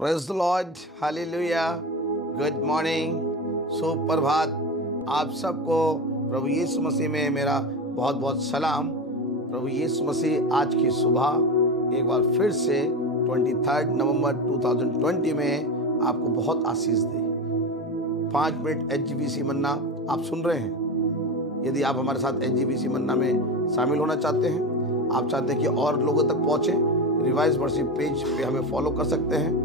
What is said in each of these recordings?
Praise the Lord, hallelujah, good morning, सुप्रभात। आप सबको प्रभु यीशु मसीह में मेरा बहुत बहुत सलाम। प्रभु यीशु मसीह आज की सुबह एक बार फिर से 23 नवंबर 2020 में आपको बहुत आशीष दे। 5 मिनट HGBC मन्ना आप सुन रहे हैं। यदि आप हमारे साथ HGBC मन्ना में शामिल होना चाहते हैं, आप चाहते हैं कि और लोगों तक पहुँचे, रिवाइज वर्शिप पेज पे हमें फॉलो कर सकते हैं।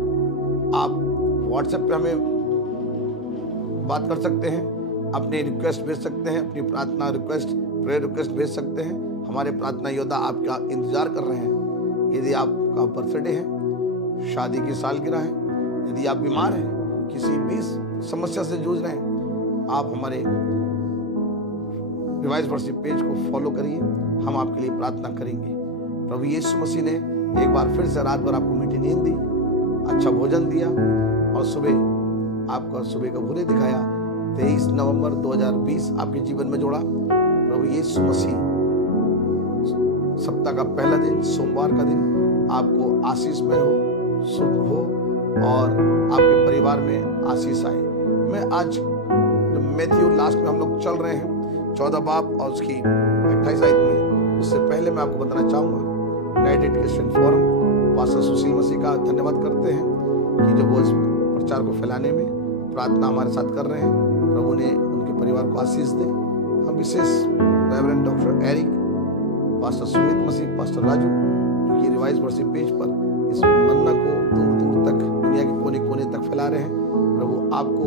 आप व्हाट्सएप पे हमें बात कर सकते हैं, अपनी रिक्वेस्ट भेज सकते हैं, अपनी प्रार्थना रिक्वेस्ट, प्रेयर रिक्वेस्ट भेज सकते हैं। हमारे प्रार्थना योद्धा आपका इंतजार कर रहे हैं। यदि आपका बर्थडे है, शादी की सालगिरह है, यदि आप बीमार हैं, किसी भी समस्या से जूझ रहे हैं, आप हमारे रिवाइज वर्शिप पेज को फॉलो करिए। हम आपके लिए प्रार्थना करेंगे। प्रभु यीशु मसीह ने एक बार फिर से रात भर आपको मीठी नींद दी, अच्छा भोजन दिया और सुबह आपका सुबह का भूरे दिखाया। 23 नवंबर 2020 आपके जीवन में जोड़ा। प्रभु यीशु मसीह सप्ताह का पहला दिन, सोमवार का दिन आपको आशीष में हो, शुभ हो और आपके परिवार में आशीष आए। मैं आज मैथ्यू लास्ट में हम लोग चल रहे हैं 14 बाब और उसकी 28 आयत में। उससे पहले मैं आपको बताना चाहूँगा, यूनाइटेड क्रिश्चियन फोरम पास्टर सुशील मसीह का धन्यवाद करते हैं कि जब वो इस प्रचार को फैलाने में प्रार्थना हमारे साथ कर रहे हैं, प्रभु ने उनके परिवार को आशीष दे। हम विशेष reverend doctor Eric, pastor Sumit Masih, pastor Raju, जो कि रिवाइज वर्शिप पेज पर इस मन्ना को दूर दूर तक, दुनिया के कोने कोने तक फैला रहे हैं। प्रभु आपको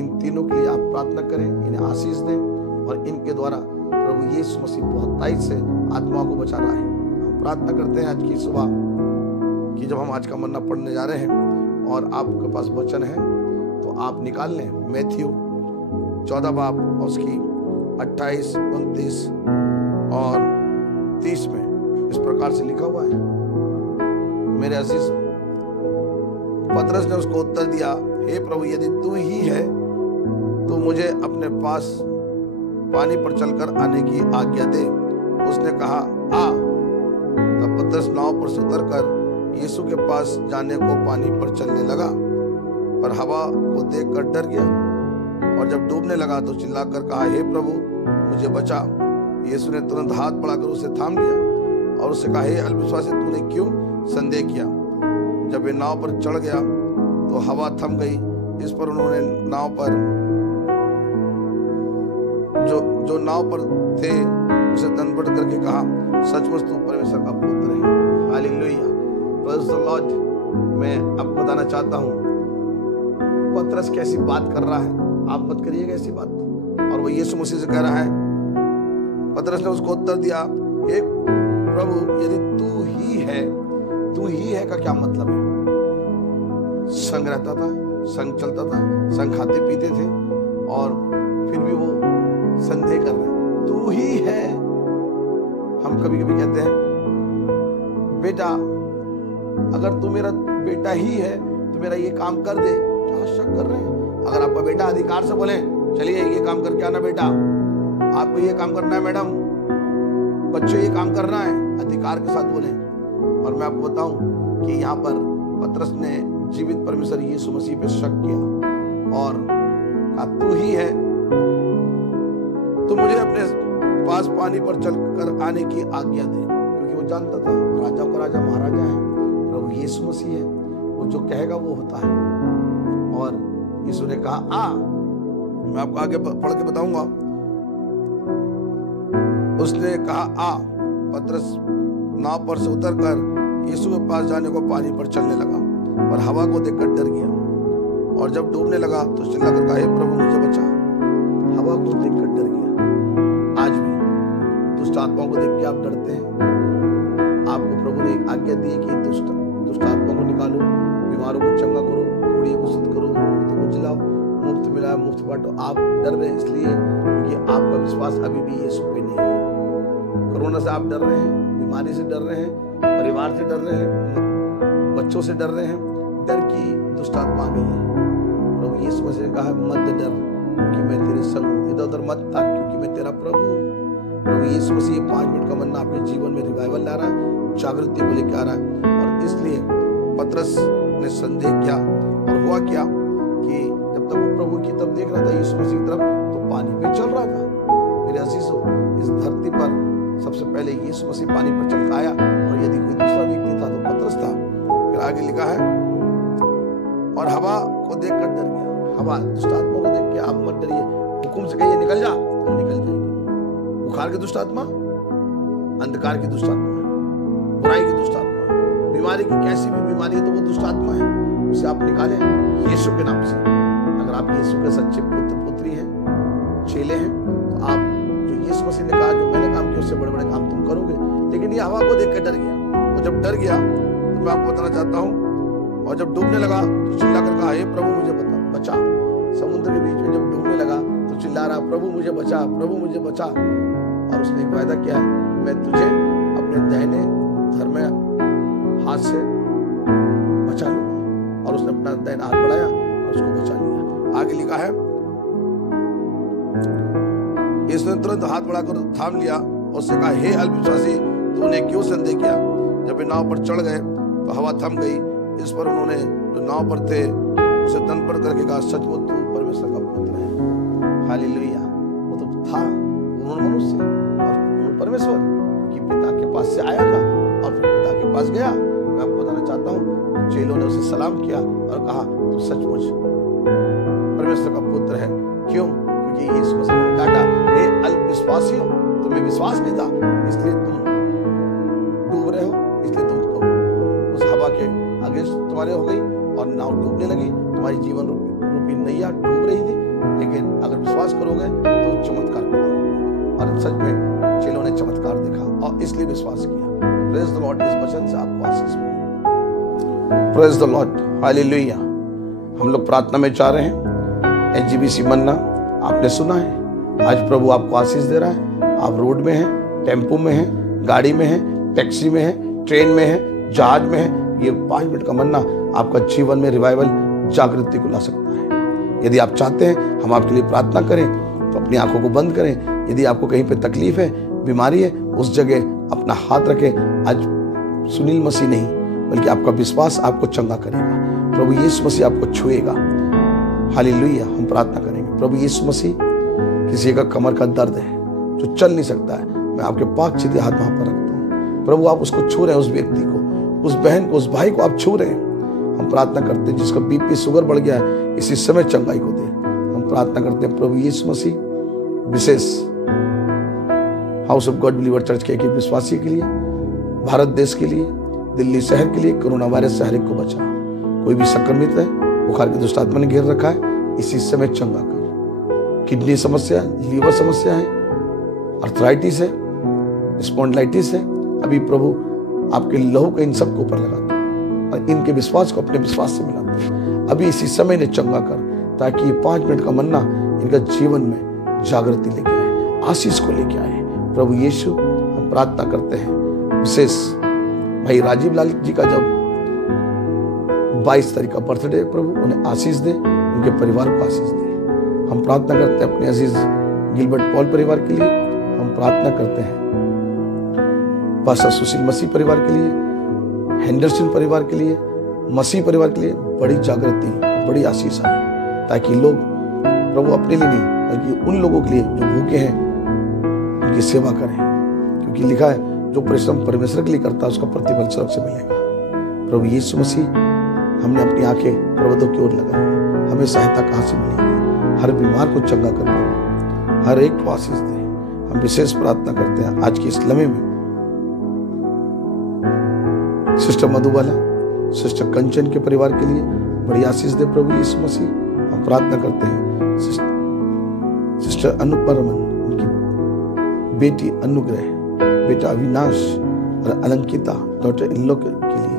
इन तीनों के लिए आप प्रार्थना करें, इन्हें आशीष दें और इनके द्वारा प्रभु यीशु मसीह बहुत ताकत से आत्माओं को बचा रहा है। हम प्रार्थना करते हैं आज की सुबह कि जब हम आज का मन्ना पढ़ने जा रहे हैं और आपके पास वचन है तो आप निकाल लें। मैथ्यू 14 बाब और उसकी 28, 29 और 30 में इस प्रकार से लिखा हुआ है। मेरे अजीज, पतरस ने उसको उत्तर दिया, हे प्रभु, यदि तू ही है तो मुझे अपने पास पानी पर चलकर आने की आज्ञा दे। उसने कहा, आ। तब पतरस नाव पर से उतरकर यीशु के पास जाने को पानी पर चलने लगा, पर हवा को देखकर डर गया और जब डूबने लगा तो चिल्लाकर कहा, हे प्रभु, मुझे बचा। यीशु ने तुरंत हाथ बढ़ाकर उसे थाम लिया और उससे कहा, हे अल्पविश्वासी, तूने क्यों संदेह किया? जब वे नाव पर चढ़ गया तो हवा थम गई। इस पर उन्होंने नाव पर जो नाव पर थे उसे दंडवत करके कहा, सचमुच तू परमेश्वर का पुत्र है। Hallelujah, praise the Lord. मैं आपको बताना चाहता हूँ, पतरस कैसी बात कर रहा है, आप मत करिएगा ऐसी बात। और वो यीशु मसीह से कह रहा है। पतरस ने उसको उत्तर दिया, हे प्रभु, यदि तू ही है का क्या मतलब है? संग रहता था, संग चलता था, संग खाते पीते थे और फिर भी वो संदेह कर रहे हैं, तू ही है। हम कभी कभी कहते हैं, बेटा, अगर तू मेरा बेटा ही है तो मेरा ये काम कर दे। क्या शक कर रहे हैं? अगर आपका बेटा अधिकार से बोले, चलिए ये काम करके आना बेटा, आपको ये काम करना है मैडम, बच्चे ये काम करना है, अधिकार के साथ बोले। और मैं आपको बताऊं कि यहाँ पर पतरस ने जीवित परमेश्वर यीशु मसीह पे शक किया और कहा, तू ही है तो मुझे अपने पास पानी पर चलकर आने की आज्ञा दे। क्योंकि वो जानता था राजा का राजा महाराजा है, प्रभु यीशु मसीह है, वो जो कहेगा वो होता है। और यीशु ने कहा, आ। मैं आपको आगे पढ़ के बताऊंगा। उसने कहा, आ। पतरस नाव पर से उतरकर यीशु के पास जाने को पानी पर चलने लगा, पर हवा को देखकर डर गया और जब डूबने लगा तो चिल्लाकर कहा, हे प्रभु, मुझे बचा। हवा को देखकर डर गया। आज भी दुष्ट आत्माओं को देख के आप डरते हैं? आपको प्रभु ने एक आज्ञा दी कि दुष्ट आत्माओं को निकालो, बीमारों को चंगा करो, कोढ़ियों को शुद्ध करो, मुफ्त को जिलाओ, मुफ्त मिलाओ, मुफ्त बांटो। आप डर रहे हैं इसलिए क्योंकि आपका विश्वास अभी भी यीशु पे नहीं है। कोरोना से आप डर रहे हैं, बीमारी से डर रहे हैं, परिवार से डर रहे हैं, बच्चों से डर रहे हैं। डर की दुष्ट आत्मा भी है। प्रभु यीशु मसीह ने कहा, मत डर क्योंकि मैं तेरे संग हूं। इधर उधर मत ताक क्योंकि मैं तेरा प्रभु हूं। प्रभु यीशु मसीह 5 मिनट का मन्ना आपके जीवन में रिवाइवल ला रहा है, जागृति को लेकर आ रहा है। और इसलिए पतरस ने संदेह किया और हुआ क्या कि जब तक वो प्रभु की तरफ देख रहा था, यीशु मसीह की तरफ, तो पानी पे चल रहा था। मेरे अजीजों, इस धरती पर सबसे पहले यीशु मसीह पानी पर चल आया, और यदि कोई दूसरा व्यक्ति था तो पतरस था। फिर आगे लिखा है, और हवा को देखकर डर गया। हवा दुष्ट आत्मा को देख के आप मत डरिए, हुकुम से कहिए निकल जा, तो निकल जाएगी। बुखार की दुष्ट आत्मा, अंधकार की दुष्ट आत्मा है, बुराई की दुष्ट आत्मा है, बीमारी की कैसी भी बीमारी है तो वो दुष्ट आत्मा है, उसे आप निकालें यीशु के नाम से। अगर आप यीशु के सच्चे पुत्र पुत्री हैं, चेले हैं, तो आप जो यीशु मसीह ने कहा, जो मैंने काम किया उससे बड़े बड़े काम तुम करोगे। लेकिन ये हवा को देख कर डर गया, और जब डर गया तो मैं आपको बताना चाहता हूँ, और जब डूबने लगा तो चिल्ला कर कहा, हे प्रभु मुझे बचा। समुद्र के बीच में जब डूबने लगा तो चिल्ला रहा, प्रभु मुझे बचा, प्रभु मुझे बचा। और उसने एक वायदा किया, मैं तुझे अपने दाहिने धर्म हाथ से बचा लूंगा। और उसने अपना दाहिना हाथ बढ़ाया और उसको बचा लिया। आगे लिखा है, इसने तुरंत हाथ बढ़ाकर थाम लिया और उससे कहा, हे अल्पविश्वासी, तूने क्यों संदेह किया? जब वे नाव पर चढ़ गए तो हवा थम गई। इस पर उन्होंने जो नाव पर थे उसे दंड पड़ करके कहा, सचमुच तू परमेश्वर का पुत्र है। हालेलुया। वो तो था पूर्ण मनुष्य और पूर्ण परमेश्वर, क्योंकि पिता के पास से आया था और फिर पिता के पास गया। मैं आपको बताना चाहता हूँ, चेलों ने उसे सलाम किया और कहा, तू सचमुच परमेश्वर का पुत्र है। क्यों? क्योंकि यीशु मसीह ने डांटा, हे अल्पविश्वासियों, तुम्हें विश्वास नहीं था, इसलिए तुम डूब रहे हो, इसलिए तुम उस हवा के आगे तुम्हारे हो गई और नाव डूबने लगी। तुम्हारी जीवन रूपी नैया डूब रही थी, लेकिन अगर विश्वास करोगे तो चमत्कार करोगे। और सच में चेलों ने चमत्कार देखा और इसलिए विश्वास किया। Praise the Lord. इस वचन से आपको आशीष मिले। Praise the Lord. हालेलुया। हम लोग प्रार्थना में जा रहे हैं। एचजीबीसी मन्ना आपने सुना है, आज प्रभु आपको आशीष दे रहा है। आप रोड में हैं, टेम्पो में हैं, गाड़ी में हैं, टैक्सी में हैं, ट्रेन में हैं, जहाज में हैं। ये 5 मिनट का मन्ना आपका जीवन में रिवाइवल, जागृति को ला सकता है। यदि आप चाहते हैं हम आपके लिए प्रार्थना करें तो अपनी आंखों को बंद करें। यदि आपको कहीं पे तकलीफ है, बीमारी है, उस जगह अपना हाथ रखें। आज सुनील मसीह नहीं, बल्कि आपका विश्वास आपको चंगा करेगा। प्रभु यीशु मसीह आपको छुएगा। हालेलुया। हम प्रार्थना करेंगे। प्रभु यीशु मसीह, किसी का कमर का दर्द है जो चल नहीं सकता है, मैं आपके पाक चिते हाथ वहां पर रखता हूँ। प्रभु आप उसको छू रहे हैं, उस व्यक्ति को, उस बहन को, उस भाई को आप छू रहे हैं। हम प्रार्थना करते हैं जिसका बीपी शुगर बढ़ गया है, इसी समय चंगाई को दे। हम प्रार्थना करते हैं प्रभु यीशु मसीह, विशेष house of God believer church के एक विश्वासी के लिए, भारत देश के लिए, दिल्ली शहर के लिए, कोरोना वायरस से हर एक को बचा। कोई भी संक्रमित है, बुखार की दुष्ट आत्मा ने घेर रखा है, इसी समय चंगा कर। किडनी समस्या, लीवर समस्या है, अर्थराइटिस है, स्पॉन्डिलाइटिस है, अभी प्रभु आपके लहू को इन सबको ऊपर लगाता है और इनके विश्वास को अपने विश्वास से मिलाता है। अभी इसी समय ने चंगा कर, ताकि ये 5 मिनट का मन्ना इनका जीवन में जागृति लेके आए, आशीष को लेके आए। प्रभु यीशु, हम प्रार्थना करते हैं विशेष भाई राजीव लाल जी का जब 22 तारीख का बर्थडे, प्रभु उन्हें आशीष दे, उनके परिवार को आशीष दे। हम प्रार्थना करते हैं अपने अजीज गिलबर्ट पॉल परिवार के लिए। हम प्रार्थना करते हैं पास्टर सुशील मसीह परिवार के लिए, हेंडरसन परिवार के लिए, मसीह परिवार के लिए बड़ी जागृति, बड़ी आशीष आए, ताकि लोग प्रभु अपने लिए नहीं बल्कि उन लोगों के लिए जो भूखे हैं उनकी सेवा करें। क्योंकि लिखा है, जो परिश्रम परमेश्वर के लिए करता है उसका प्रतिफल स्वर्ग से मिलेगा। प्रभु यीशु मसीह, हमने अपनी आंखें पर्वतों की ओर लगाई, हमें सहायता कहाँ से मिलेगी? हर बीमार को चंगा कर दो, हर एक को आशीष दे। हम विशेष प्रार्थना करते हैं आज की इस लम्हे में सिस्टर मधुबाला, सिस्टर कंचन के परिवार के लिए बड़ी आशीष दे प्रभु यीशु मसीह। हम प्रार्थना करते हैं सिस्टर अनुपरमन, उनकी बेटी अनुग्रह, बेटा अविनाश और अलंकिता, डॉक्टर इन लोग के लिए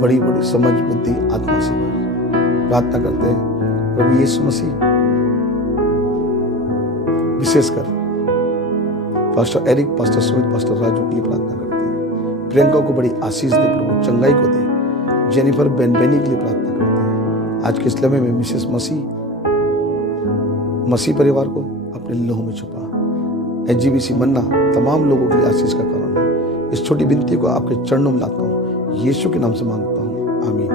बड़ी बड़ी समझ, बुद्धि, आत्मा से प्रार्थना करते हैं प्रभु यीशु मसीह। विशेषकर pastor Eric, pastor Sumit, pastor Raju के लिए प्रार्थना करते हैं। प्रियंका को बड़ी आशीष दे प्रभु, चंगाई को दे। जेनिफर बेनबेनी के लिए प्रार्थना करते हैं। आज के इस लम्हे में मिसेस मसीह परिवार को अपने लहू में छुपा। एचजीबीसी मन्ना तमाम लोगों के लिए आशीष का कारण है। इस छोटी विनती को आपके चरणों में लाता हूँ, यीशु के नाम से मांगता हूँ, आमीन।